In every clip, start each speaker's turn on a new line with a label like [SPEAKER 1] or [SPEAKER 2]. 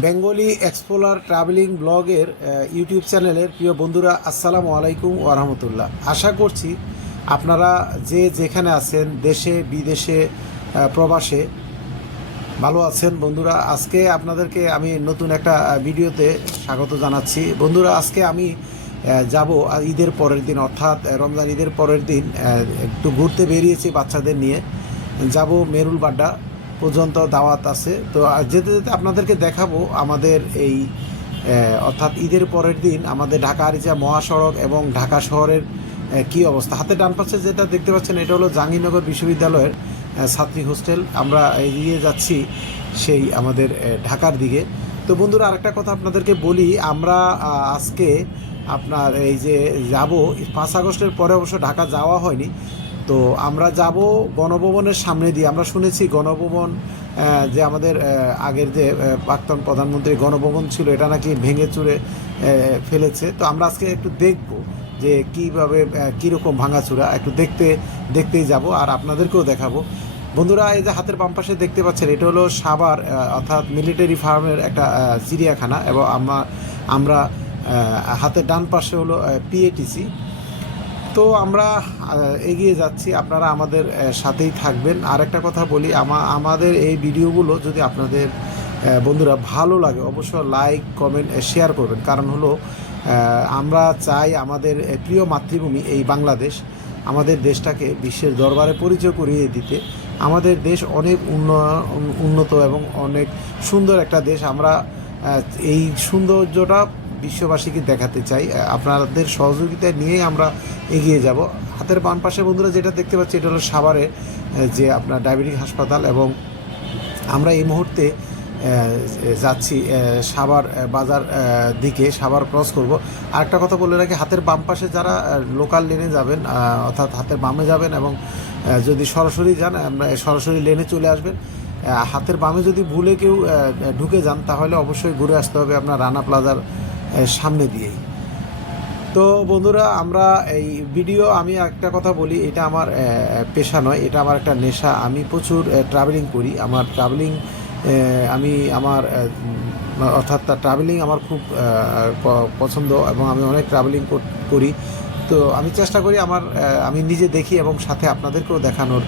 [SPEAKER 1] Bengali explorer travelling ব্লগের YouTube চ্যানেলের প্রিয় বন্ধুরা, আসসালামু আলাইকুম ওরহামতুল্লাহ আশা করছি আপনারা যে যেখানে আছেন, দেশে, বিদেশে প্রবাসে, ভালো আছেন। বন্ধুরা, আজকে আপনাদেরকে আমি নতুন একটা ভিডিওতে স্বাগত জানাচ্ছি। বন্ধুরা, আজকে আমি যাব ঈদের পরের দিন, অর্থাৎ রমজান ঈদের পরের দিন একটু ঘুরতে বেরিয়েছি বাচ্চাদের নিয়ে। যাব মেরুল বাড্ডা। পর্যন্ত দাওয়াত আছে। তো যেতে যেতে আপনাদেরকে দেখাবো আমাদের এই অর্থাৎ ঈদের পরের দিন আমাদের ঢাকা আরিচা মহাসড়ক এবং ঢাকা শহরের কি অবস্থা? হাতে ডান পাশে যেটা দেখতে পাচ্ছেন, এটা হলো জাহাঙ্গীরনগর বিশ্ববিদ্যালয়ের ছাত্রী হোস্টেল। আমরা এগিয়ে যাচ্ছি সেই আমাদের ঢাকার দিকে। তো বন্ধুরা, আরেকটা কথা আপনাদেরকে বলি, আমরা আজকে আপনার এই যে যাব, পাঁচ আগস্টের পরে অবশ্য ঢাকা যাওয়া হয়নি। তো আমরা যাব গণভবনের সামনে দিয়ে। আমরা শুনেছি গণভবন যে আমাদের আগের যে প্রাক্তন প্রধানমন্ত্রী গণভবন ছিল, এটা নাকি ভেঙে চুরে ফেলেছে। তো আমরা আজকে একটু দেখব যে কীভাবে কীরকম ভাঙাচুরা। একটু দেখতে, দেখতেই যাব আর আপনাদেরকেও দেখাবো। বন্ধুরা, এই যে হাতের বাম পাশে দেখতে পাচ্ছেন, এটা হলো সাবার অর্থাৎ মিলিটারি ফার্মের একটা চিড়িয়াখানা এবং আমরা আমরা হাতের ডান পাশে হলো পিএটিসি তো আমরা এগিয়ে যাচ্ছি। আপনারা আমাদের সাথেই থাকবেন। আর একটা কথা বলি আমাদের এই ভিডিওগুলো যদি আপনাদের বন্ধুরা ভালো লাগে, অবশ্যই লাইক, কমেন্ট শেয়ার করবেন। কারণ হলো আমরা চাই আমাদের প্রিয় মাতৃভূমি এই বাংলাদেশ, আমাদের দেশটাকে বিশ্বের দরবারে পরিচয় করিয়ে দিতে। আমাদের দেশ অনেক উন্ন- উন্নত এবং অনেক সুন্দর একটা দেশ। আমরা এই সৌন্দর্যটা বিশ্ববাসীকে দেখাতে চাই। আপনাদের সহযোগিতা নিয়েই আমরা এগিয়ে যাব। হাতের বাম পাশে বন্ধুরা যেটা দেখতে পাচ্ছি, এটা হলো সাভারে যে আপনার ডায়াবেটিক হাসপাতাল এবং আমরা এই মুহূর্তে যাচ্ছি সাভার বাজার দিকে, সাভার ক্রস করব। আরেকটা কথা বলে রাখি, হাতের বাম পাশে যারা লোকাল লেনে যাবেন অর্থাৎ হাতের বামে যাবেন এবং যদি সরাসরি যান সরাসরি লেনে চলে আসবেন। হাতের বামে যদি ভুলে কেউ ঢুকে যান, তাহলে অবশ্যই ঘুরে আসতে হবে আপনার রানা প্লাজার সামনে দিয়েই। তো বন্ধুরা, আমরা এই ভিডিও আমি একটা কথা বলি, এটা আমার পেশা নয়, এটা আমার একটা নেশা। আমি প্রচুর ট্রাভেলিং করি। আমার ট্রাভেলিং আমি আমার অর্থাৎ ট্রাভেলিং আমার খুব পছন্দ এবং আমি অনেক ট্রাভেলিং করি তো আমি চেষ্টা করি আমার আমি নিজে দেখি এবং সাথে আপনাদেরকেও দেখানোর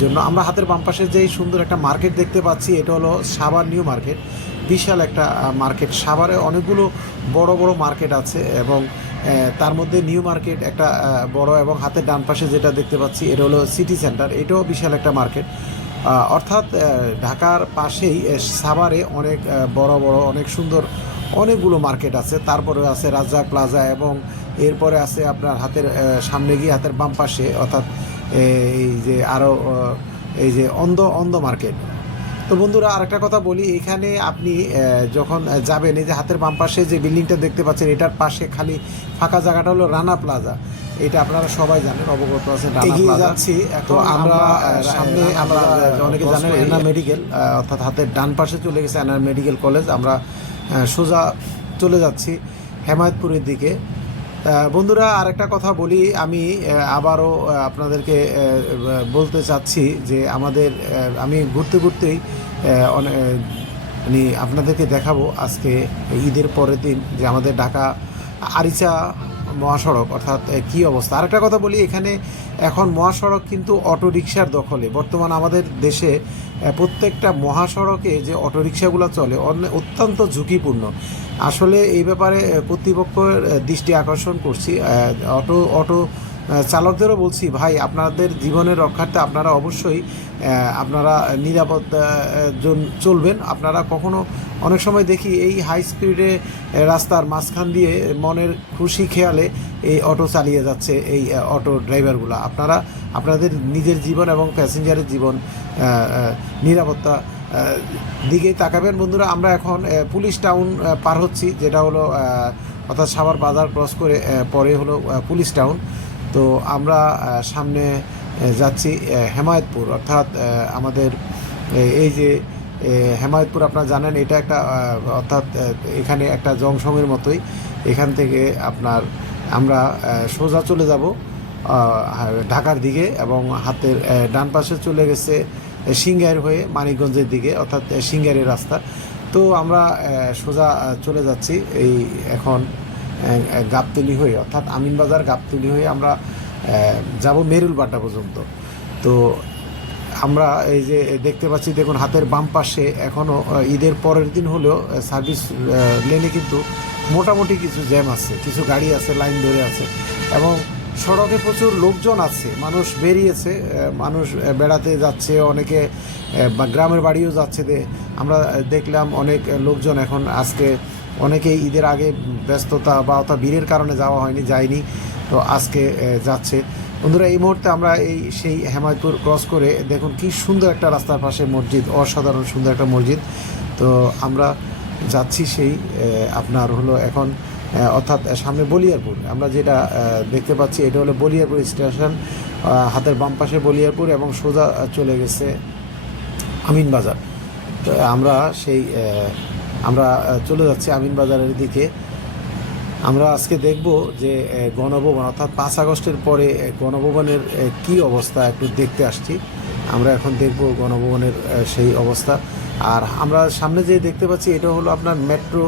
[SPEAKER 1] জন্য। আমরা হাতের বাম পাশে যেই সুন্দর একটা মার্কেট দেখতে পাচ্ছি, এটা হলো সাভার নিউ মার্কেট। বিশাল একটা মার্কেট সাভারে অনেকগুলো বড় বড় মার্কেট আছে এবং তার মধ্যে নিউ মার্কেট একটা বড় এবং হাতের ডান পাশে যেটা দেখতে পাচ্ছি, এটা হলো সিটি সেন্টার এটাও বিশাল একটা মার্কেট অর্থাৎ ঢাকার পাশেই সাভারে অনেক বড় বড়, অনেক সুন্দর অনেকগুলো মার্কেট আছে। তারপরে আছে রাজা প্লাজা এবং এরপরে আছে আপনার হাতের সামনে গিয়ে হাতের বাম পাশে, অর্থাৎ এই যে আরও এই যে অন্ধ অন্ধ মার্কেট তো বন্ধুরা আরেকটা কথা বলি এখানে আপনি যখন যাবেন এই যে হাতের বাম পাশে যে বিল্ডিংটা দেখতে পাচ্ছেন এটার পাশে খালি ফাঁকা জায়গাটা হলো রানা প্লাজা। এটা আপনারা সবাই জানেন অবগত আছেন
[SPEAKER 2] এগিয়ে যাচ্ছি,
[SPEAKER 1] তো আমরা সামনে আমরা অনেকে জানেন এনা মেডিকেল অর্থাৎ হাতের ডান পাশে চলে গেছে এনার মেডিকেল কলেজ আমরা সোজা চলে যাচ্ছি হেমায়তপুরের দিকে। বন্ধুরা, আরেকটা কথা বলি। আমি আবারও আপনাদেরকে বলতে চাচ্ছি যে আমাদের আমি ঘুরতে ঘুরতেই মানে আপনাদেরকে দেখাবো আজকে ঈদের পরের দিন যে আমাদের ঢাকা আরিচা মহাসড়ক, অর্থাৎ কী অবস্থা? আরেকটা কথা বলি, এখানে এখন মহাসড়ক কিন্তু অটোরিকশার দখলে। বর্তমান আমাদের দেশে প্রত্যেকটা মহাসড়কে যে অটোরিকশাগুলো চলে অত্যন্ত ঝুঁকিপূর্ণ। আসলে এই ব্যাপারে কর্তৃপক্ষের দৃষ্টি আকর্ষণ করছি। অটো অটো চালকদেরও বলছি, ভাই, আপনাদের জীবনের রক্ষার্থে আপনারা অবশ্যই আপনারা নিরাপদ চলবেন। আপনারা কখনো, অনেক সময় দেখি এই হাই স্পিডে রাস্তার মাঝখান দিয়ে মনের খুশি খেয়ালে এই অটো চালিয়ে যাচ্ছে এই অটো ড্রাইভারগুলো। আপনারা, আপনাদের নিজের জীবন এবং প্যাসেঞ্জারের জীবন নিরাপত্তা দিকেই তাকাবেন। বন্ধুরা, আমরা এখন পুলিশ টাউন পার হচ্ছি, যেটা হলো অর্থাৎ সাভার বাজার ক্রস করে পরে হলো পুলিশ টাউন। তো আমরা সামনে যাচ্ছি হেমায়তপুর। অর্থাৎ আমাদের এই যে হেমায়তপুর আপনারা জানেন, এটা একটা অর্থাৎ এখানে একটা জংশনের মতোই। এখান থেকে আপনার আমরা সোজা চলে যাব ঢাকার দিকে এবং হাতের ডান পাশে চলে গেছে সিঙ্গার হয়ে মানিকগঞ্জের দিকে, অর্থাৎ সিঙ্গারের রাস্তা। তো আমরা সোজা চলে যাচ্ছি, এই এখন গাবতলি হয়ে, অর্থাৎ আমিনবাজার গাবতলি হয়ে আমরা যাব মেরুল বাড্ডা পর্যন্ত। তো আমরা এই যে দেখতে পাচ্ছি, দেখুন, হাতের বাম পাশে এখনও ঈদের পরের দিন হলেও সার্ভিস লেনে কিন্তু মোটামুটি কিছু জ্যাম আছে, কিছু গাড়ি আছে, লাইন ধরে আছে। এবং সড়কে প্রচুর লোকজন আছে, মানুষ বেরিয়েছে মানুষ বেড়াতে যাচ্ছে, অনেকে গ্রামের বাড়িও যাচ্ছে দে। আমরা দেখলাম অনেক লোকজন এখন আজকে অনেকেই ঈদের আগে ব্যস্ততা বা অথবা ভিড়ের কারণে যাওয়া হয়নি, যায়নি। তো আজকে যাচ্ছে। বন্ধুরা, এই মুহূর্তে আমরা এই সেই হেমায়তপুর ক্রস করে দেখুন কি সুন্দর একটা রাস্তার পাশে মসজিদ, অসাধারণ সুন্দর একটা মসজিদ। তো আমরা যাচ্ছি সেই আপনার হলো এখন অর্থাৎ সামনে বলিয়ারপুর। আমরা যেটা দেখতে পাচ্ছি, এটা হলো বলিয়ারপুর স্টেশন হাতের বাম পাশে বলিয়ারপুর এবং সোজা চলে গেছে আমিন বাজার তো আমরা সেই আমরা চলে যাচ্ছি আমিন বাজারের দিকে। আমরা আজকে দেখব যে গণভবন, অর্থাৎ পাঁচ আগস্টের পরে গণভবনের কি অবস্থা একটু দেখতে আসছি। আমরা এখন দেখব গণভবনের সেই অবস্থা। আর আমরা সামনে যে দেখতে পাচ্ছি, এটা হলো আপনার মেট্রো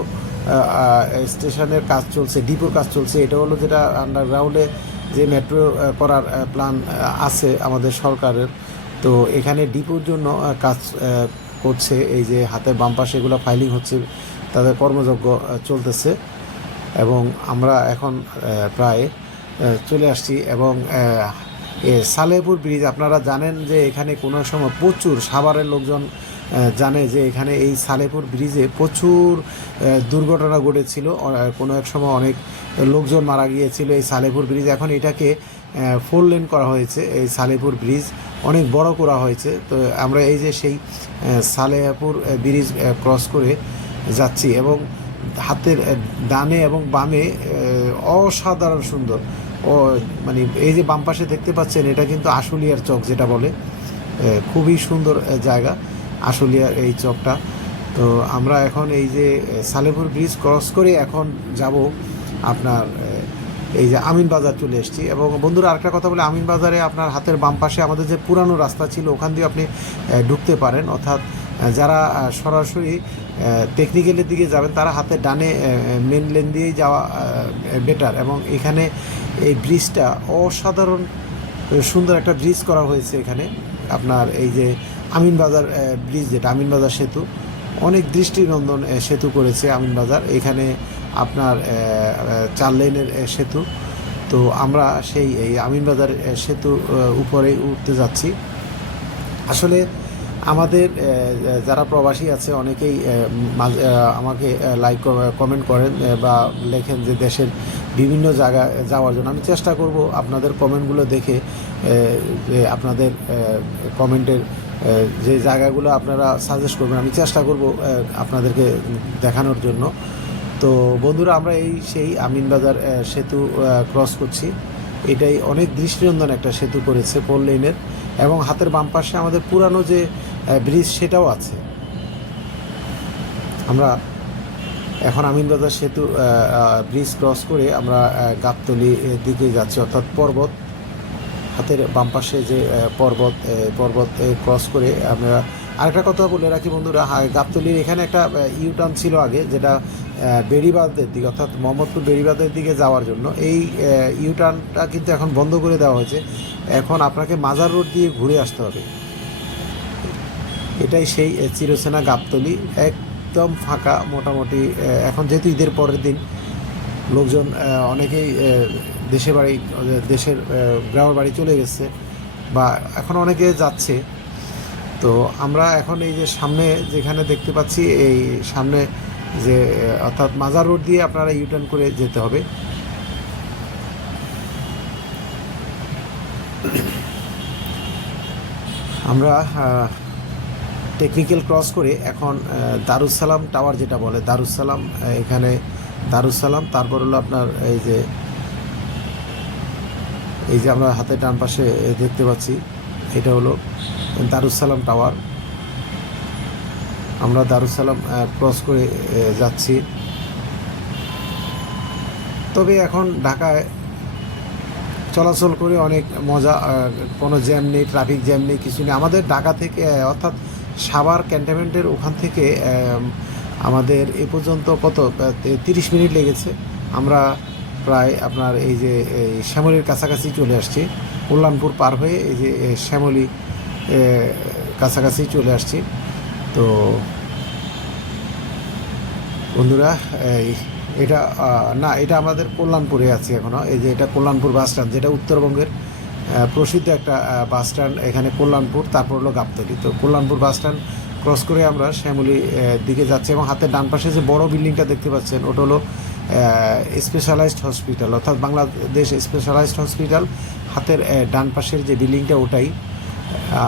[SPEAKER 1] স্টেশনের কাজ চলছে, ডিপোর কাজ চলছে। এটা হলো যেটা আন্ডারগ্রাউন্ডে যে মেট্রো করার প্ল্যান আছে আমাদের সরকারের। তো এখানে ডিপোর জন্য কাজ করছে, এই যে হাতের বাম পাশে এগুলো ফাইলিং হচ্ছে, তাদের কর্মযজ্ঞ চলতেছে। এবং আমরা এখন প্রায় চলে আসছি। এবং সালেপুর ব্রিজ, আপনারা জানেন যে এখানে কোনো সময় প্রচুর সাভারের লোকজন জানে যে এখানে এই সালেপুর ব্রিজে প্রচুর দুর্ঘটনা ঘটেছিল। কোনো এক সময় অনেক লোকজন মারা গিয়েছিল এই সালেপুর ব্রিজ। এখন এটাকে ফোর লেন করা হয়েছে এই সালেপুর ব্রিজ। অনেক বড় করা হয়েছে। তো আমরা এই যে সেই আহ, ব্রিজ ক্রস করে যাচ্ছি এবং হাতের ডানে এবং বামে অসাধারণ সুন্দর। ও মানে এই যে বাম পাশে দেখতে পাচ্ছেন এটা কিন্তু আশুলিয়ার চক যেটা বলে খুবই সুন্দর জায়গা আশুলিয়ার এই চকটা। তো আমরা এখন এই যে সালেপুর ব্রিজ ক্রস করে এখন যাব আপনার এই যে আমিন বাজার চলে এসেছি। এবং বন্ধুরা, আরেকটা কথা বলে, আমিন বাজারে আপনার হাতের বাম পাশে আমাদের যে পুরানো রাস্তা ছিল, ওখান দিয়ে আপনি ঢুকতে পারেন। অর্থাৎ যারা সরাসরি টেকনিক্যালের দিকে যাবেন, তারা হাতে ডানে মেন লেন দিয়েই যাওয়া বেটার এবং এখানে এই ব্রিজটা অসাধারণ সুন্দর একটা ব্রিজ করা হয়েছে এখানে। আপনার এই যে আমিনবাজার ব্রিজ যেটা আমিনবাজার সেতু, অনেক দৃষ্টিনন্দন সেতু করেছে আমিনবাজার এখানে আপনার চার লেনের সেতু। তো আমরা সেই, এই আমিনবাজার সেতু উপরে উঠতে যাচ্ছি। আসলে আমাদের যারা প্রবাসী আছে, অনেকেই আমাকে লাইক কমেন্ট করেন বা লেখেন যে দেশের বিভিন্ন জায়গা যাওয়ার জন্য। আমি চেষ্টা করব আপনাদের কমেন্টগুলো দেখে যে আপনাদের কমেন্টের যে জায়গাগুলো আপনারা সাজেস্ট করবেন, আমি চেষ্টা করব আপনাদেরকে দেখানোর জন্য। তো বন্ধুরা, আমরা এই সেই আমিনবাজার সেতু ক্রস করছি। এটাই অনেক দৃষ্টিনন্দন একটা সেতু করেছে ফোর লেনের এবং হাতের বাম পাশে আমাদের পুরানো যে ব্রিজ সেটাও আছে। আমরা এখন আমিনবাজার সেতু ব্রিজ ক্রস করে আমরা গাবতলি দিকে যাচ্ছি, অর্থাৎ পর্বত। হাতের বাম পাশে যে পর্বত পর্বত ক্রস করে আমরা আরেকটা কথা বলে রাখি বন্ধুরা গাবতলির এখানে একটা ইউটার্ন ছিল আগে, যেটা বেড়িবাঁধের দিকে, অর্থাৎ মোহাম্মদপুর বেড়িবাঁধের দিকে যাওয়ার জন্য এই ইউটার্নটা কিন্তু এখন বন্ধ করে দেওয়া হয়েছে। এখন আপনাকে মাজার রোড দিয়ে ঘুরে আসতে হবে। এটাই সেই চিরসেনা গাবতলি। একদম ফাঁকা মোটামুটি এখন যেহেতু ঈদের পরের দিন, লোকজন অনেকেই দেশে বাড়ি দেশের গ্রামের বাড়ি চলে গেছে বা এখন অনেকে যাচ্ছে। তো আমরা এখন এই যে সামনে যেখানে দেখতে পাচ্ছি, এই সামনে যে অর্থাৎ মাজার রোড দিয়ে আপনারা ইউটার্ন করে যেতে হবে। আমরা টেকনিক্যাল ক্রস করে এখন দারুসালাম টাওয়ার যেটা বলে দারুসালাম এখানে দারুসালাম তারপর হলো আপনার এই যে এই যে আমরা হাতে ডান পাশে দেখতে পাচ্ছি, এটা হলো দারুসালাম টাওয়ার আমরা দারুসালাম ক্রস করে যাচ্ছি। তবে এখন ঢাকায় চলাচল করে অনেক মজা কোনো জ্যাম নেই ট্রাফিক জ্যাম নেই, কিছু নেই। আমাদের ঢাকা থেকে অর্থাৎ সাভার ক্যান্টনমেন্টের ওখান থেকে আমাদের এ পর্যন্ত কত তিরিশ মিনিট লেগেছে। আমরা প্রায় আপনার এই যে শ্যামলির কাছাকাছি চলে আসছি। কল্যাণপুর পার হয়ে এই যে শ্যামলি কাছাকাছি চলে আসছি। তো বন্ধুরা, এই এটা না, এটা আমাদের কল্যাণপুরে আছে এখনও। এই যে এটা কল্যাণপুর বাস স্ট্যান্ড, যেটা উত্তরবঙ্গের প্রসিদ্ধ একটা বাস স্ট্যান্ড এখানে কল্যাণপুর, তারপর হলো গাবতলি। তো কল্যাণপুর বাস স্ট্যান্ড ক্রস করে আমরা শ্যামলি দিকে যাচ্ছি এবং হাতের ডান পাশে যে বড় বিল্ডিংটা দেখতে পাচ্ছেন, ওটা হলো স্পেশালাইজড হসপিটাল অর্থাৎ বাংলাদেশ স্পেশালাইজড হসপিটাল হাতের ডান পাশের যে বিল্ডিংটা, ওটাই।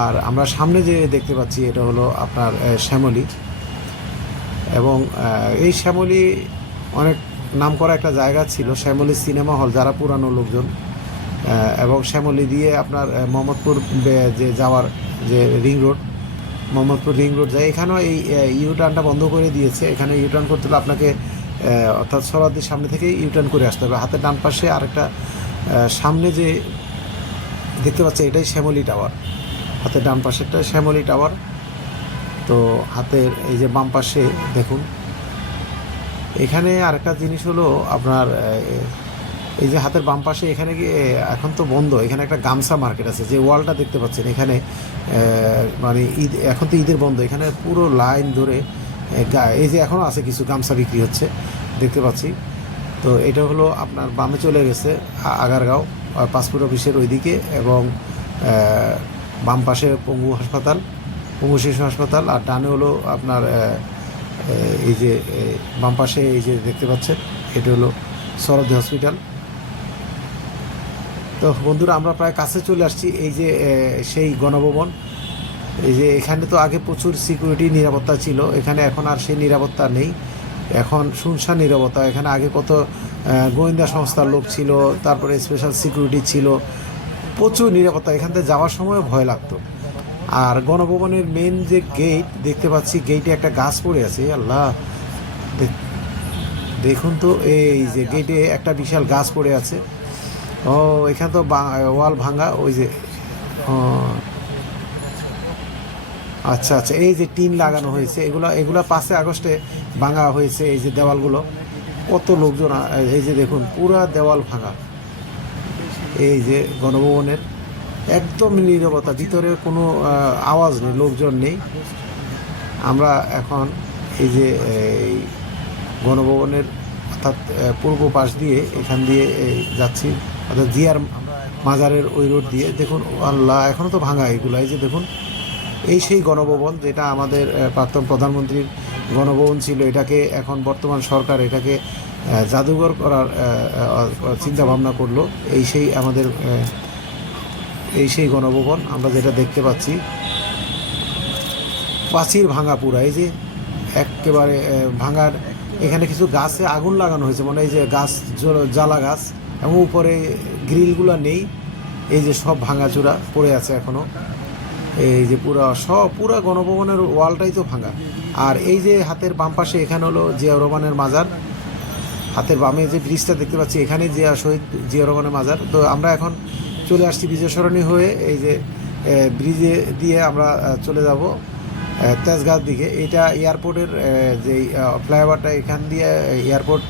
[SPEAKER 1] আর আমরা সামনে যে দেখতে পাচ্ছি, এটা হলো আপনার শ্যামলী। এবং এই শ্যামলী অনেক নাম করা একটা জায়গা ছিল, শ্যামলী সিনেমা হল, যারা পুরানো লোকজন। এবং শ্যামলী দিয়ে আপনার মোহাম্মদপুর যে যাওয়ার যে ring road, Mohammadpur ring road যায়। এখানেও এই ইউটার্নটা বন্ধ করে দিয়েছে। এখানে ইউটার্ন করতে হলে আপনাকে অর্থাৎ সরাদির সামনে থেকে ইউটার্ন করে আসতে হবে। হাতের ডান পাশে আরেকটা সামনে যে দেখতে পাচ্ছি এটাই শ্যামলী টাওয়ার। হাতের ডান পাশেরটা শ্যামলী টাওয়ার। তো হাতের এই যে বাম পাশে, দেখুন। এখানে আরেকটা জিনিস হলো আপনার এই যে হাতের বাম পাশে এখানে এখন তো বন্ধ। এখানে একটা গামছা মার্কেট আছে, যে ওয়ালটা দেখতে পাচ্ছেন। এখানে মানে ঈদ, এখন তো ঈদের বন্ধ। এখানে পুরো লাইন ধরে এই যে এখনও আছে কিছু গামছা বিক্রি হচ্ছে, দেখতে পাচ্ছি। তো এটা হলো আপনার বামে চলে গেছে আগারগাঁও পাসপোর্ট অফিসের ওইদিকে এবং বাম পাশে পঙ্গু হাসপাতাল, পঙ্গু শিশু হাসপাতাল, আর ডানে হলো আপনার এই যে বাম পাশে এই যে দেখতে পাচ্ছেন, এটা হলো সরদি হসপিটাল। তো বন্ধুরা, আমরা প্রায় কাছে চলে আসছি এই যে সেই গণভবন। এই যে এখানে তো আগে প্রচুর সিকিউরিটি নিরাপত্তা ছিল, এখানে এখন আর সেই নিরাপত্তা নেই। এখন শুনশান নিরাপত্তা, এখানে আগে কত গোয়েন্দা সংস্থার লোক ছিল, তারপরে স্পেশাল সিকিউরিটি ছিল প্রচুর নিরাপত্তা। এখান থেকে যাওয়ার সময় ভয় লাগতো। আর গণভবনের মেন যে গেট দেখতে পাচ্ছি গেটে একটা গাছ পড়ে আছে। আল্লাহ দেখ- দেখুন তো, এই যে গেটে একটা বিশাল গাছ পড়ে আছে। ও, এখানে তো ওয়াল ভাঙা, ওই যে আচ্ছা আচ্ছা এই যে টিন লাগানো হয়েছে, এগুলো এগুলো পাঁচই আগস্টে ভাঙা হয়েছে, এই যে দেওয়ালগুলো। কত লোকজন এই যে দেখুন, পুরা দেওয়াল ভাঙা। এই যে গণভবনের একদম নীরবতা, ভিতরে কোনো আওয়াজ নেই, লোকজন নেই। আমরা এখন এই যে, এই গণভবনের অর্থাৎ পূর্ব পাশ দিয়ে এখান দিয়ে যাচ্ছি। অর্থাৎ জিয়ার মাজারের ওই রোড দিয়ে। দেখুন, আল্লাহ এখনও তো ভাঙা এগুলো। এই যে দেখুন, এই সেই গণভবন যেটা আমাদের প্রাক্তন প্রধানমন্ত্রীর গণভবন ছিল। এটাকে এখন বর্তমান সরকার এটাকে জাদুঘর করার চিন্তা ভাবনা করল। এই সেই আমাদের এই সেই গণভবন আমরা যেটা দেখতে পাচ্ছি প্রাচীর ভাঙা পুরা। এই যে একেবারে ভাঙার, এখানে কিছু গাছে আগুন লাগানো হয়েছে মানে এই যে গাছ জ্বল- গাছ, এবং উপরে গ্রিলগুলো নেই। এই যে সব ভাঙাচুরা পড়ে আছে এখনও। এই যে পুরা, সব পুরা গণভবনের ওয়ালটাই তো ভাঙা। আর এই যে হাতের বাম পাশে এখানে হলো জিয়া রহমানের মাজার হাতের বামে যে ব্রিজটা দেখতে পাচ্ছি, এখানে জিয়া শহীদ জিয়া রহমানের মাজার। তো আমরা এখন চলে আসছি বিজয় সরণি হয়ে, এই যে ব্রিজে দিয়ে আমরা চলে যাব তেজগাঁর দিকে। এটা এয়ারপোর্টের যে ফ্লাইওভারটা এখান দিয়ে এয়ারপোর্ট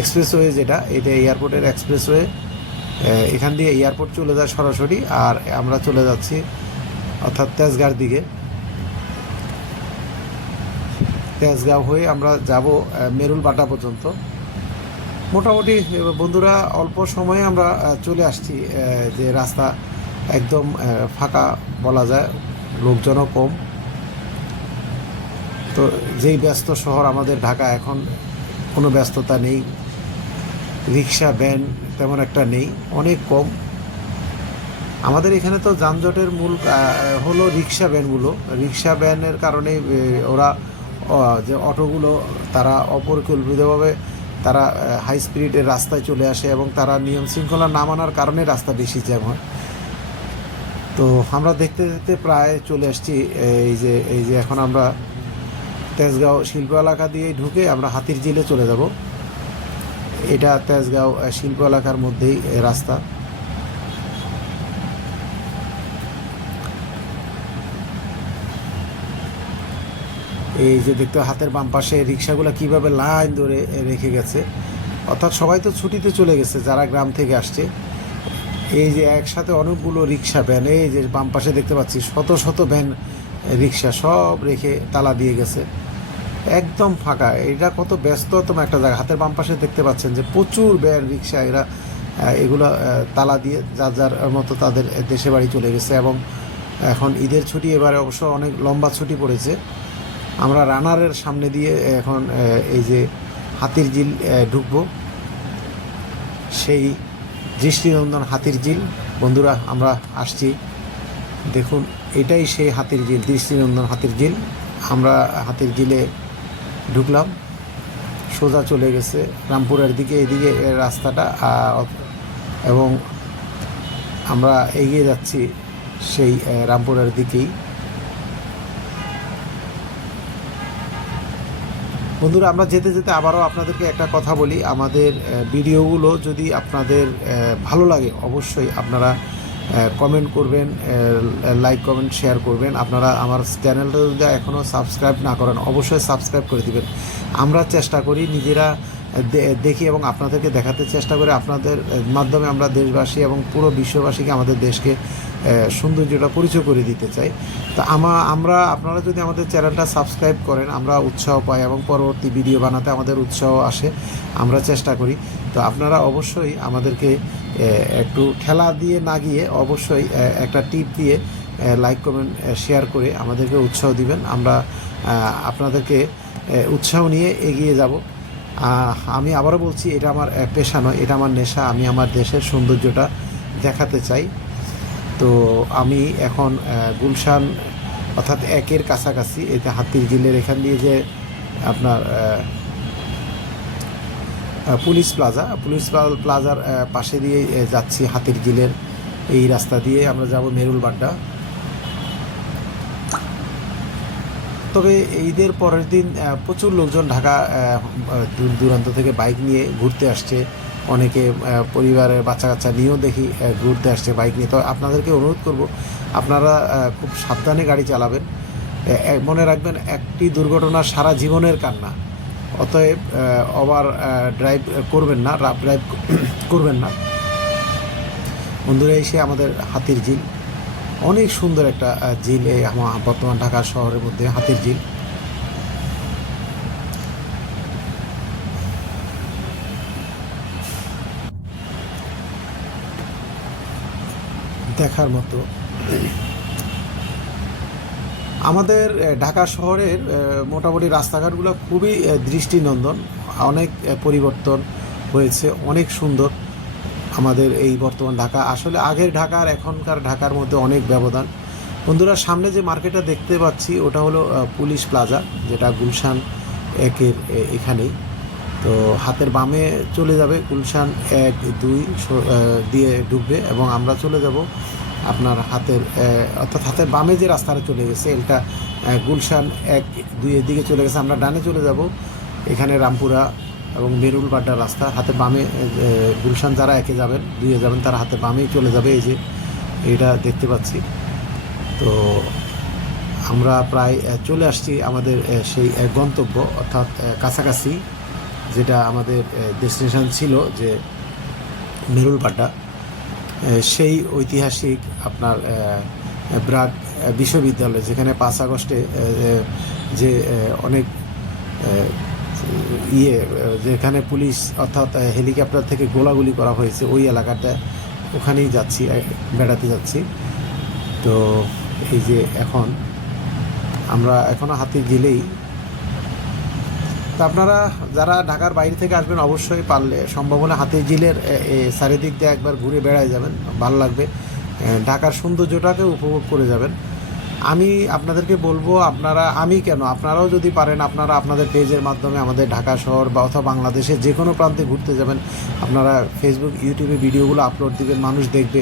[SPEAKER 1] এক্সপ্রেসওয়ে যেটা, এটা এয়ারপোর্টের এক্সপ্রেসওয়ে এখান দিয়ে এয়ারপোর্ট চলে যায় সরাসরি, আর আমরা চলে যাচ্ছি, অর্থাৎ তেজগাঁর দিকে। তেজগাঁও হয়ে আমরা যাব মেরুল বাটা পর্যন্ত। মোটামুটি বন্ধুরা, অল্প সময়ে আমরা চলে আসছি যে রাস্তা একদম ফাঁকা বলা যায়, লোকজনও কম। তো যেই ব্যস্ত শহর আমাদের ঢাকা, এখন কোনো ব্যস্ততা নেই। রিক্সা, ভ্যান তেমন একটা নেই, অনেক কম। আমাদের এখানে তো যানজটের মূল হলো রিক্সা ভ্যানগুলো। রিক্সা ভ্যানের কারণে ওরা যে অটোগুলো, তারা অপরিকল্পিতভাবে তারা হাই স্পিডের রাস্তায় চলে আসে এবং তারা নিয়ম শৃঙ্খলা না মানার কারণে রাস্তা বেশি জ্যাম হয়। তো আমরা দেখতে দেখতে প্রায় চলে আসছি, এই যে এই যে এখন আমরা তেজগাঁও শিল্প এলাকা দিয়ে ঢুকে আমরা হাতির জিলে চলে যাব। এটা তেজগাঁও শিল্প এলাকার মধ্যেই রাস্তা। এই যে দেখতে হাতের বাম পাশে রিক্সাগুলো কীভাবে লাইন ধরে রেখে গেছে। অর্থাৎ সবাই তো ছুটিতে চলে গেছে, যারা গ্রাম থেকে আসছে। এই যে একসাথে অনেকগুলো রিক্সা ভ্যান, এই যে বাম পাশে দেখতে পাচ্ছি শত শত ভ্যান রিক্সা সব রেখে তালা দিয়ে গেছে। একদম ফাঁকা। এটা কত ব্যস্ততম একটা জায়গা। হাতের বাম পাশে দেখতে পাচ্ছেন যে প্রচুর ভ্যান, রিক্সা, এরা এগুলো তালা দিয়ে যার যার মতো তাদের দেশে বাড়ি চলে গেছে এবং এখন ঈদের ছুটি, এবারে অবশ্য অনেক লম্বা ছুটি পড়েছে। আমরা রানারের সামনে দিয়ে এখন এই যে হাতির ঝিল ঢুকবো। সেই দৃষ্টিনন্দন হাতির ঝিল। বন্ধুরা, আমরা আসছি। দেখুন, এটাই সেই হাতির ঝিল, দৃষ্টিনন্দন হাতির ঝিল। আমরা হাতির ঝিলে ঢুকলাম। সোজা চলে গেছে রামপুরের দিকে, এদিকে রাস্তাটা এবং আমরা এগিয়ে যাচ্ছি সেই রামপুরের দিকেই। বন্ধুরা, আমরা যেতে যেতে আবারও আপনাদেরকে একটা কথা বলি। আমাদের ভিডিওগুলো যদি আপনাদের ভালো লাগে, অবশ্যই আপনারা কমেন্ট করবেন লাইক কমেন্ট শেয়ার করবেন। আপনারা আমার চ্যানেলটা যদি এখনও সাবস্ক্রাইব না করেন, অবশ্যই সাবস্ক্রাইব করে দিবেন। আমরা চেষ্টা করি নিজেরা দেখি এবং আপনাদেরকে দেখাতে চেষ্টা করে আপনাদের মাধ্যমে আমরা দেশবাসী এবং পুরো বিশ্ববাসীকে আমাদের দেশকে সৌন্দর্যটা পরিচয় করে দিতে চাই। তো আমা, আমরা, আপনারা যদি আমাদের চ্যানেলটা সাবস্ক্রাইব করেন, আমরা উৎসাহ পাই এবং পরবর্তী ভিডিও বানাতে আমাদের উৎসাহ আসে, আমরা চেষ্টা করি। তো আপনারা অবশ্যই আমাদেরকে একটু ঠেলা দিয়ে না গিয়ে অবশ্যই একটা টিপ দিয়ে লাইক, কমেন্ট শেয়ার করে আমাদেরকে উৎসাহ দিবেন। আমরা আপনাদেরকে উৎসাহ নিয়ে এগিয়ে যাব। আমি আবারও বলছি, এটা আমার পেশা নয়, এটা আমার নেশা, আমি আমার দেশের সৌন্দর্যটা দেখাতে চাই। তো আমি এখন গুলশান, অর্থাৎ একের কাছাকাছি এতে হাতির ঝিলের এখান দিয়ে যে আপনার পুলিশ প্লাজা, পুলিশ প্লাজার পাশে দিয়ে যাচ্ছি হাতির ঝিলের এই রাস্তা দিয়ে। আমরা যাব মেরুল বাড্ডা। তবে ঈদের পরের দিন প্রচুর লোকজন ঢাকা দূর দূরান্ত থেকে বাইক নিয়ে ঘুরতে আসছে। অনেকে পরিবারের বাচ্চা কাচ্চা নিয়েও দেখি ঘুরতে আসছে বাইক নিয়ে। তো আপনাদেরকে অনুরোধ করব, আপনারা খুব সাবধানে গাড়ি চালাবেন। মনে রাখবেন, একটি দুর্ঘটনা সারা জীবনের কান্না। অতএব ওভার ড্রাইভ করবেন না রাফ ড্রাইভ করবেন না। বন্ধুরা এসে আমাদের হাতির ঝিল। অনেক সুন্দর একটা ঝিল এই আমার বর্তমান ঢাকা শহরের মধ্যে, হাতির ঝিল। দেখার মতো। আমাদের ঢাকা শহরের মোটামুটি রাস্তাঘাটগুলো খুবই দৃষ্টিনন্দন। অনেক পরিবর্তন হয়েছে, অনেক সুন্দর। আমাদের এই বর্তমান ঢাকা। আসলে আগের ঢাকা আর এখনকার ঢাকার মধ্যে অনেক ব্যবধান। বন্ধুরা, সামনে যে মার্কেটটা দেখতে পাচ্ছি, ওটা হলো পুলিশ প্লাজা, যেটা গুলশান একের এখানেই। তো হাতের বামে চলে যাবে গুলশান এক, দুই দিয়ে ঢুকবে এবং আমরা চলে যাব আপনার হাতের অর্থাৎ হাতের বামে যে রাস্তাটা চলে গেছে, এটা গুলশান এক, দুই এর দিকে চলে গেছে। আমরা ডানে চলে যাব, এখানে রামপুরা এবং মেরুল বাড্ডা রাস্তা হাতে বামে গুলশান যারা একে যাবেন দুইয়ে যাবেন তারা হাতে বামেই চলে যাবে এই যে এটা দেখতে পাচ্ছি। তো আমরা প্রায় চলে আসছি আমাদের সেই গন্তব্য অর্থাৎ কাছাকাছি যেটা আমাদের ডেস্টিনেশন ছিল যে মেরুলপাড্ডা আহ, সেই ঐতিহাসিক আপনার ব্রাক বিশ্ববিদ্যালয় যেখানে পাঁচ আগস্টে যে অনেক ইয়ে যেখানে পুলিশ অর্থাৎ হেলিকপ্টার থেকে গোলাগুলি করা হয়েছে, ওই এলাকাটা ওখানেই যাচ্ছি বেড়াতে যাচ্ছি। তো এই যে এখন আমরা এখনও হাতির গেলেই, তা আপনারা যারা ঢাকার বাইরে থেকে আসবেন অবশ্যই পারলে সম্ভব হলে হাতির ঝিলের চারিদিক দিয়ে একবার ঘুরে বেড়ায় যাবেন, ভালো লাগবে। ঢাকার সৌন্দর্যটাকে উপভোগ করে যাবেন। আমি আপনাদেরকে বলব, আপনারা, আমি কেন? আপনারাও যদি পারেন, আপনারা আপনাদের পেজের মাধ্যমে আমাদের ঢাকা শহর বা অথবা বাংলাদেশের যে কোনো প্রান্তে ঘুরতে যাবেন। আপনারা ফেসবুক ইউটিউবে ভিডিওগুলো আপলোড দিবেন, মানুষ দেখবে।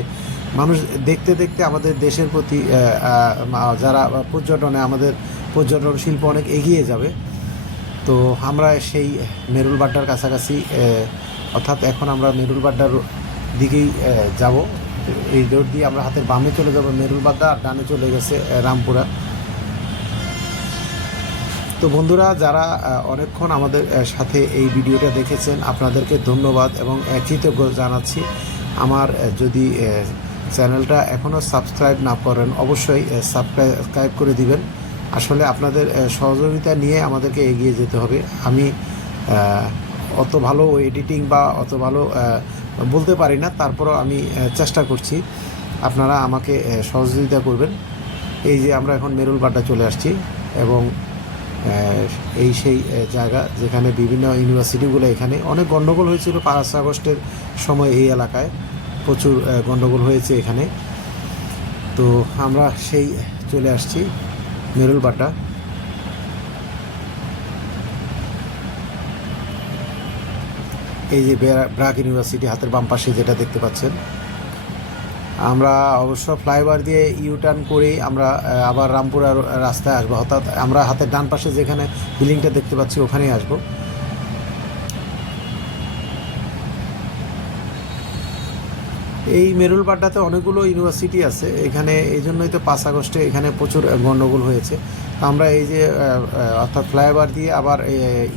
[SPEAKER 1] মানুষ দেখতে দেখতে আমাদের দেশের প্রতি যারা পর্যটনে, আমাদের পর্যটন শিল্প অনেক এগিয়ে যাবে। তো আমরা সেই মেরুল বাড্ডার কাছাকাছি অর্থাৎ এখন আমরা মেরুল বাড্ডার দিকেই যাব। এই রোড দিয়ে আমরা হাতের বামে চলে যাব, মেরুলবাদা, আর ডানে চলে গেছে রামপুরা। তো বন্ধুরা, যারা অনেকক্ষণ আমাদের সাথে এই ভিডিওটা দেখেছেন, আপনাদেরকে ধন্যবাদ এবং কৃতজ্ঞ জানাচ্ছি। আমার যদি চ্যানেলটা এখনও সাবস্ক্রাইব না করেন, অবশ্যই সাবস্ক্রাইব করে দিবেন। আসলে আপনাদের সহযোগিতা নিয়ে আমাদেরকে এগিয়ে যেতে হবে। আমি অত ভালো এডিটিং বা অত ভালো বলতে পারি না, তারপরও আমি চেষ্টা করছি। আপনারা আমাকে সহযোগিতা করবেন। এই যে আমরা এখন মেরুল বাড্ডা চলে আসছি এবং এই সেই জায়গা যেখানে বিভিন্ন ইউনিভার্সিটিগুলো এখানে অনেক গণ্ডগোল হয়েছিল পাঁচ আগস্টের সময় এই এলাকায়। প্রচুর গণ্ডগোল হয়েছে এখানে। তো আমরা সেই চলে আসছি মেরুল এই যে ব্রাক ইউনিভার্সিটি হাতের বাম পাশে যেটা দেখতে পাচ্ছেন। আমরা অবশ্য ফ্লাইওভার দিয়ে ইউ টার্ন করেই আমরা আবার রামপুরার রাস্তায় আসব। অর্থাৎ আমরা হাতের ডান পাশে যেখানে বিল্ডিংটা দেখতে পাচ্ছি, ওখানেই আসব। এই মেরুলপাড্ডাতে অনেকগুলো ইউনিভার্সিটি আছে। এখানে এই জন্যই তো পাঁচ আগস্টে এখানে প্রচুর গণ্ডগোল হয়েছে। আমরা এই যে অর্থাৎ ফ্লাইওভার দিয়ে আবার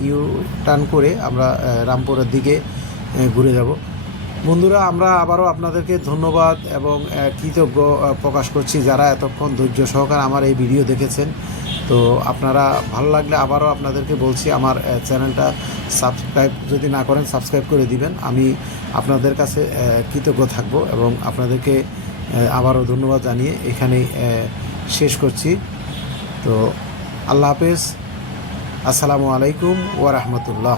[SPEAKER 1] ইউ টার্ন করে আমরা রামপুরের দিকে ঘুরে যাব। বন্ধুরা, আমরা আবারও আপনাদেরকে ধন্যবাদ এবং কৃতজ্ঞ প্রকাশ করছি যারা এতক্ষণ ধৈর্য সহকারে আমার এই ভিডিও দেখেছেন। তো আপনারা ভালো লাগলে আবারও আপনাদেরকে বলছি, আমার চ্যানেলটা সাবস্ক্রাইব যদি না করেন, সাবস্ক্রাইব করে দিবেন। আমি আপনাদের কাছে কৃতজ্ঞ থাকব এবং আপনাদেরকে আবারও ধন্যবাদ জানিয়ে এখানেই শেষ করছি। তো আল্লাহ হাফেজ। আসসালামু আলাইকুম ওয়া রাহমাতুল্লাহ।